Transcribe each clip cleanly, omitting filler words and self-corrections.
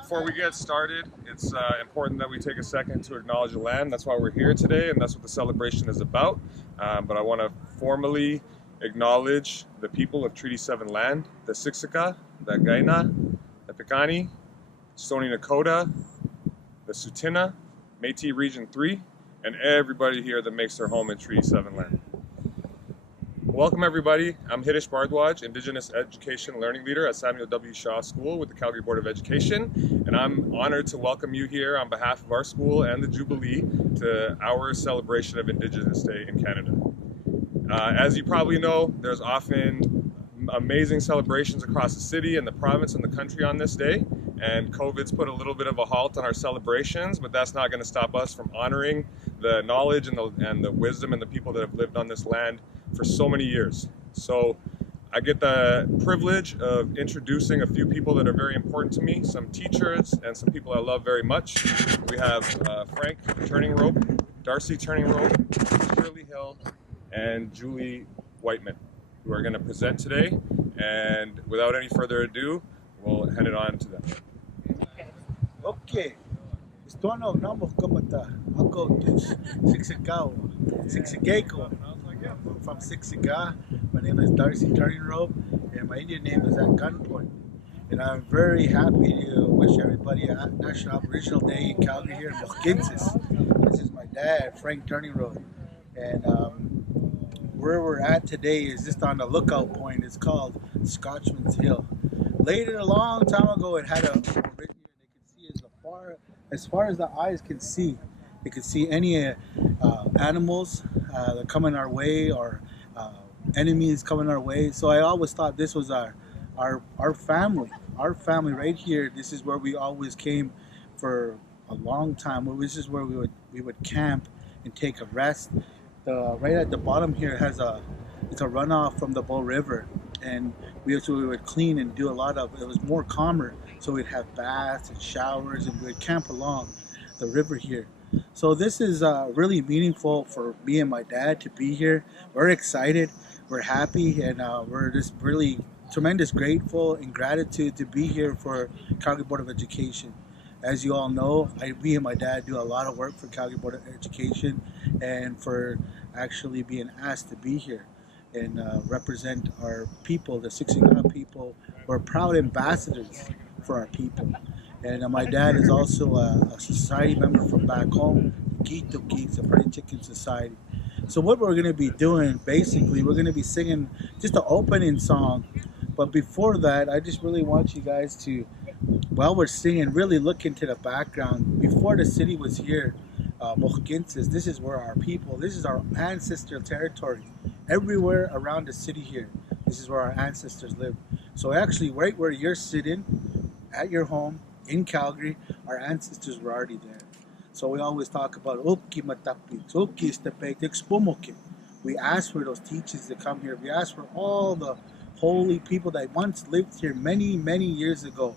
Before we get started, it's important that we take a second to acknowledge the land. That's why we're here today, and that's what the celebration is about. But I want to formally acknowledge the people of Treaty 7 land, the Siksika, the Gaina, the Piikani, Stoney Nakoda, the Tsuut'ina, Métis Region 3, and everybody here that makes their home in Treaty 7 land. Welcome everybody, I'm Hitesh Bhardwaj, Indigenous Education Learning Leader at Samuel W. Shaw School with the Calgary Board of Education, and I'm honored to welcome you here on behalf of our school and the Jubilee to our celebration of Indigenous Day in Canada. As you probably know, there's often amazing celebrations across the city and the province and the country on this day, and COVID's put a little bit of a halt on our celebrations, but that's not going to stop us from honoring the knowledge and the wisdom and the people that have lived on this land for so many years. So I get the privilege of introducing a few people that are very important to me, some teachers and some people I love very much. We have Frank Turning Robe, Darcy Turning Robe, Shirley Hill, and Julie Whiteman, who are going to present today. And without any further ado, we'll hand it on to them. Okay. Stono namo komata. Ako Siksika. Siksikeko. From Siksika. My name is Darcy Turning Robe, and my Indian name is At Gunpoint. And I'm very happy to wish everybody a National Aboriginal Day in Calgary here in Mohkinsis. This is my dad, Frank Turning Robe. And where we're at today is just on the lookout point. It's called Scotsman Hill. Later, a long time ago, it had a river here. They could see as far as the eyes can see. They could see any animals that come in our way or enemies coming our way. So I always thought this was our family right here. This is where we always came for a long time. This is where we would camp and take a rest. Right at the bottom here it's a runoff from the Bow River, and we would clean and do a lot of it. Was more calmer, so we'd have baths and showers, and we'd camp along the river here. So this is really meaningful for me and my dad to be here. We're excited, we're happy, and we're just really tremendous grateful and gratitude to be here for Calgary Board of Education. As you all know, me and my dad do a lot of work for Calgary Board of Education, and for actually being asked to be here and represent our people, the Siksika people. We're proud ambassadors for our people. And my dad is also a society member from back home, Gito Geeks, a Pretty Chicken Society. So what we're going to be doing, basically, we're going to be singing just the opening song. But before that, I just really want you guys to, while we're singing, really look into the background. Before the city was here, Mohkinsis, this is where our people, this is our ancestral territory. Everywhere around the city here, this is where our ancestors lived. So actually, right where you're sitting, at your home, in Calgary, our ancestors were already there. So we always talk about we ask for those teachers to come here. We ask for all the holy people that once lived here many, many years ago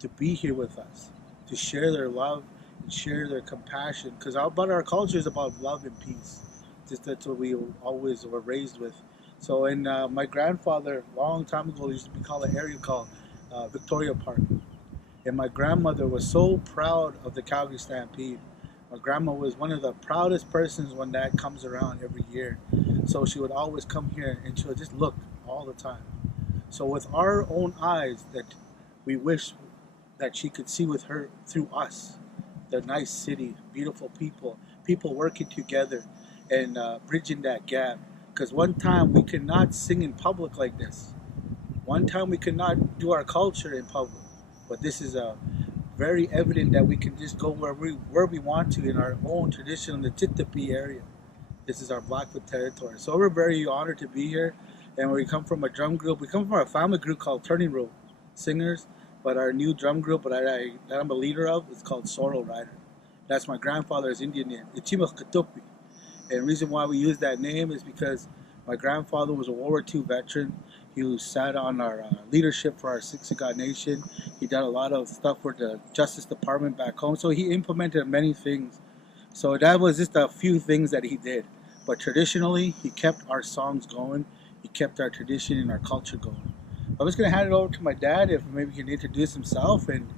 to be here with us, to share their love and share their compassion. Because our culture is about love and peace. Just that's what we always were raised with. So, and my grandfather, a long time ago, used to be called an area called Victoria Park. And my grandmother was so proud of the Calgary Stampede. My grandma was one of the proudest persons when that comes around every year. So she would always come here and she would just look all the time. So with our own eyes, that we wish that she could see with her through us, the nice city, beautiful people working together and bridging that gap. Because one time we could not sing in public like this. One time we could not do our culture in public. But this is very evident that we can just go where we want to in our own tradition in the Titapi area. This is our Blackfoot territory. So we're very honored to be here. And we come from a drum group. We come from a family group called Turning Robe Singers. But our new drum group that I'm a leader of is called Sorrow Rider. That's my grandfather's Indian name, Ichimok Katupi. And the reason why we use that name is because My grandfather was a World War II veteran. He sat on our leadership for our Siksika Nation. He did a lot of stuff for the Justice Department back home. So he implemented many things. So that was just a few things that he did. But traditionally, he kept our songs going. He kept our tradition and our culture going. I'm just going to hand it over to my dad if maybe he can introduce himself. And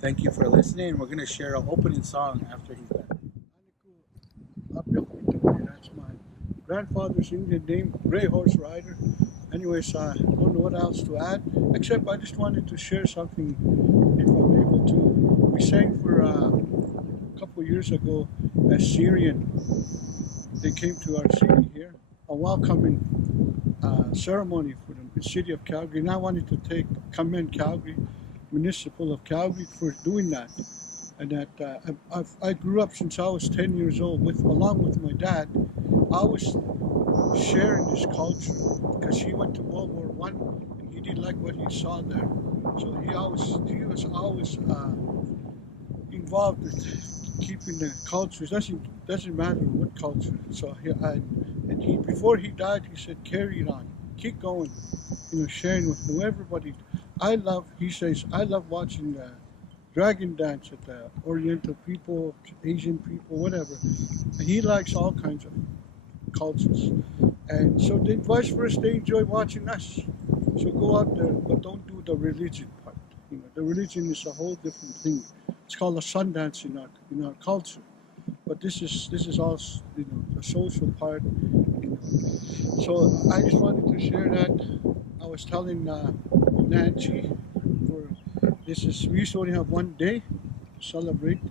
thank you for listening. We're going to share an opening song after he's done. That's my grandfather's Indian name, Grey Horse Rider. Anyways, I don't know what else to add, except I just wanted to share something, if I'm able to. We sang for a couple years ago a Syrian. They came to our city here, a welcoming ceremony for the city of Calgary, and I wanted to commend Calgary, Municipal of Calgary, for doing that. And that I grew up since I was 10 years old, along with my dad. I was sharing this culture because he went to World War I and he didn't like what he saw there. So he was always involved with keeping the culture. It doesn't matter what culture. So before he died, he said, "Carry it on, keep going, sharing with everybody." He says, I love watching dragon dance at the Oriental people, Asian people, whatever. And he likes all kinds of cultures. And so then vice versa, they enjoy watching us. So go out there, but don't do the religion part. The religion is a whole different thing. It's called a sun dance in our culture. But this is all the social part. So I just wanted to share that. I was telling Nancy, we used to only have one day to celebrate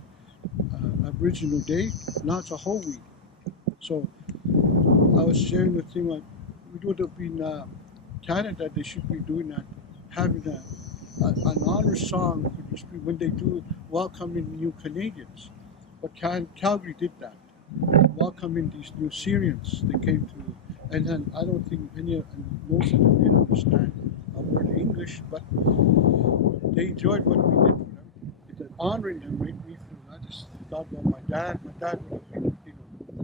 Aboriginal Day. Now it's a whole week. So I was sharing with him, it would have been Canada, they should be doing that, having an honor song for these people when they do welcoming new Canadians. But Calgary did that, welcoming these new Syrians that came through. And then I don't think most of them didn't understand a word of English, but they enjoyed what we did for them. It honoring them made me feel. I just thought about my dad. My dad would have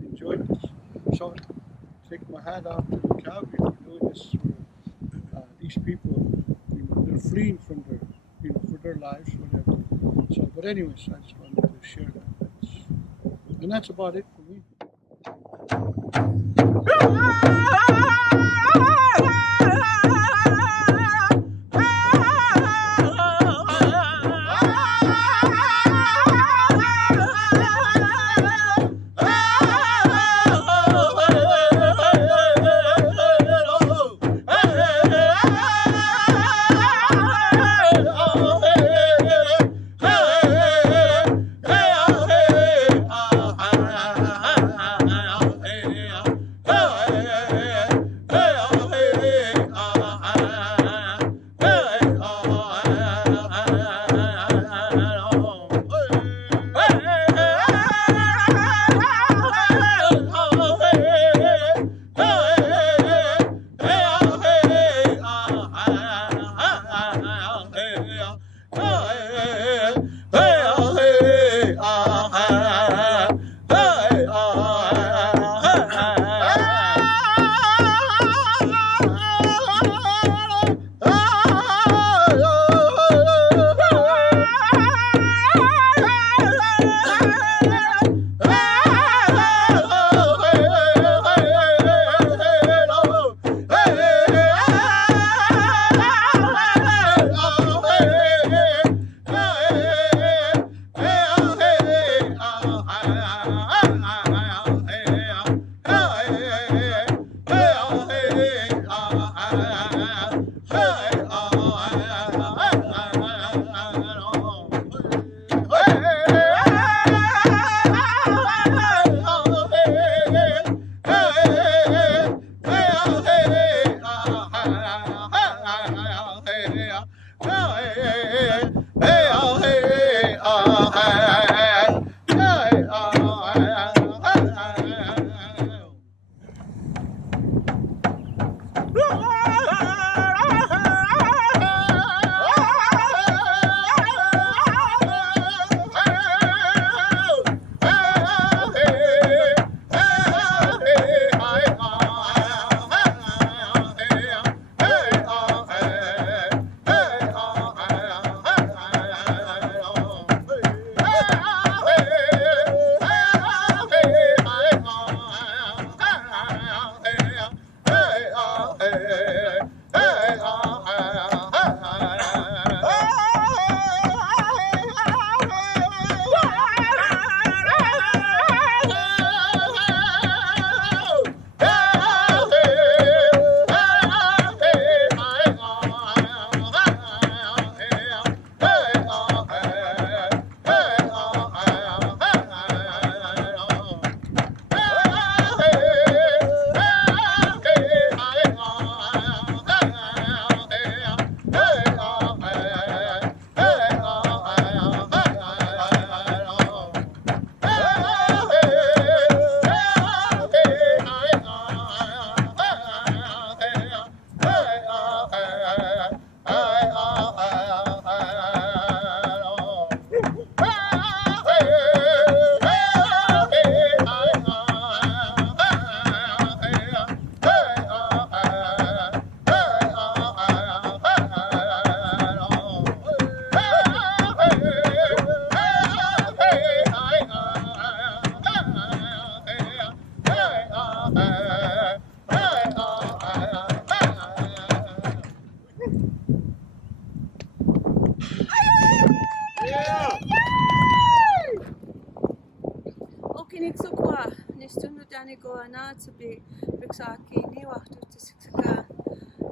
enjoyed this. So take my hat off to Calgary for doing this for these people. They're fleeing from for their lives, whatever. So, but anyways, I just wanted to share that. And that's about it for me.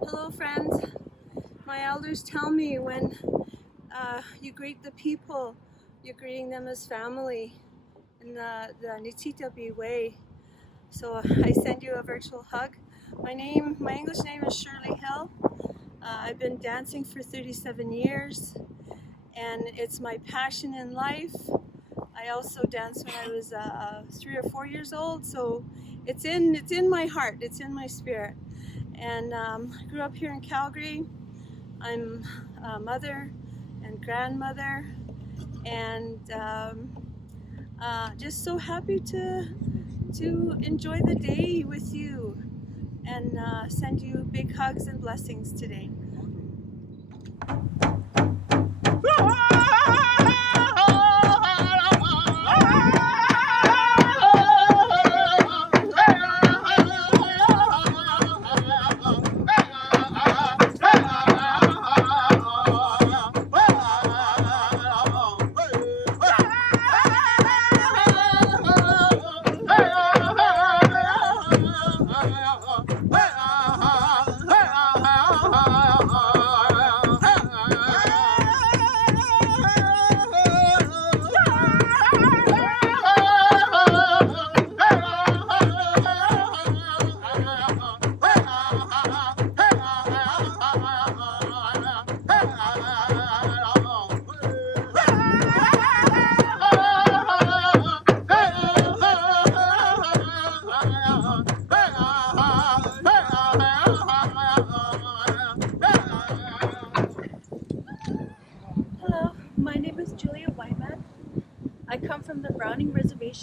Hello friends, my elders tell me when you greet the people, you're greeting them as family in the Nitsitabi way. So I send you a virtual hug. My English name is Shirley Hill. I've been dancing for 37 years and it's my passion in life. I also danced when I was 3 or 4 years old, so it's in my heart, it's in my spirit. And I grew up here in Calgary. I'm a mother and grandmother, and just so happy to enjoy the day with you and send you big hugs and blessings today.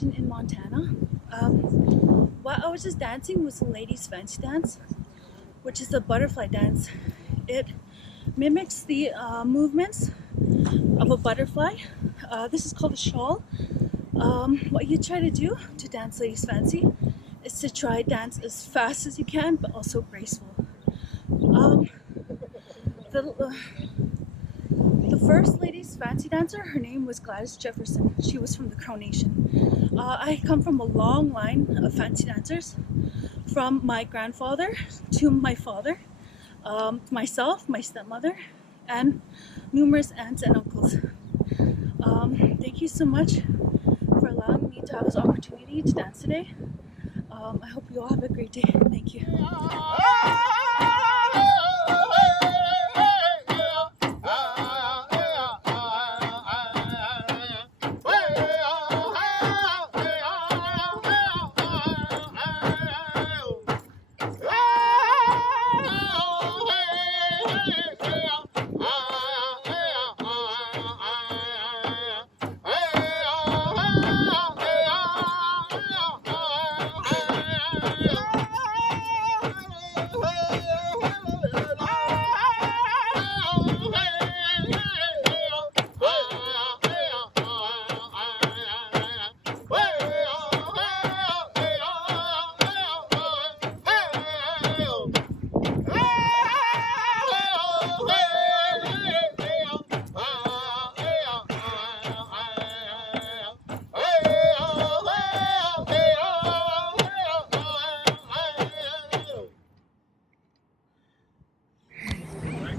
In Montana. What I was just dancing was a ladies' fancy dance, which is a butterfly dance. It mimics the movements of a butterfly. This is called a shawl. What you try to do to dance ladies' fancy is to try dance as fast as you can, but also graceful. The first ladies' fancy dancer, her name was Gladys Jefferson. She was from the Crow Nation. I come from a long line of fancy dancers, from my grandfather to my father, myself, my stepmother, and numerous aunts and uncles. Thank you so much for allowing me to have this opportunity to dance today. I hope you all have a great day. Thank you.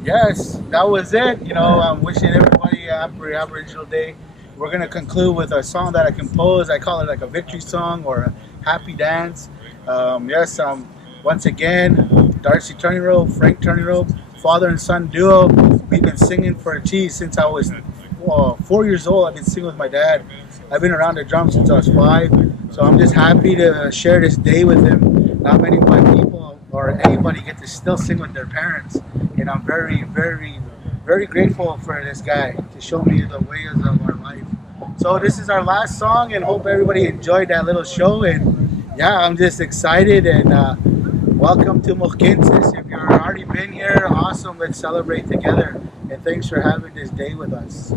Yes, that was it. You know, I'm wishing everybody a happy Aboriginal Day. We're gonna conclude with a song that I composed. I call it like a victory song or a happy dance. Yes, once again, Darcy Turning Robe, Frank Turning Robe, father and son duo. We've been singing for cheese since I was 4 years old. I've been singing with my dad. I've been around the drums since I was 5. So I'm just happy to share this day with him. Not many of my people or anybody get to still sing with their parents. And I'm very, very, very grateful for this guy to show me the ways of our life. So this is our last song, and hope everybody enjoyed that little show. And yeah, I'm just excited, and welcome to Mohkinsis. If you've already been here, awesome. Let's celebrate together. And thanks for having this day with us.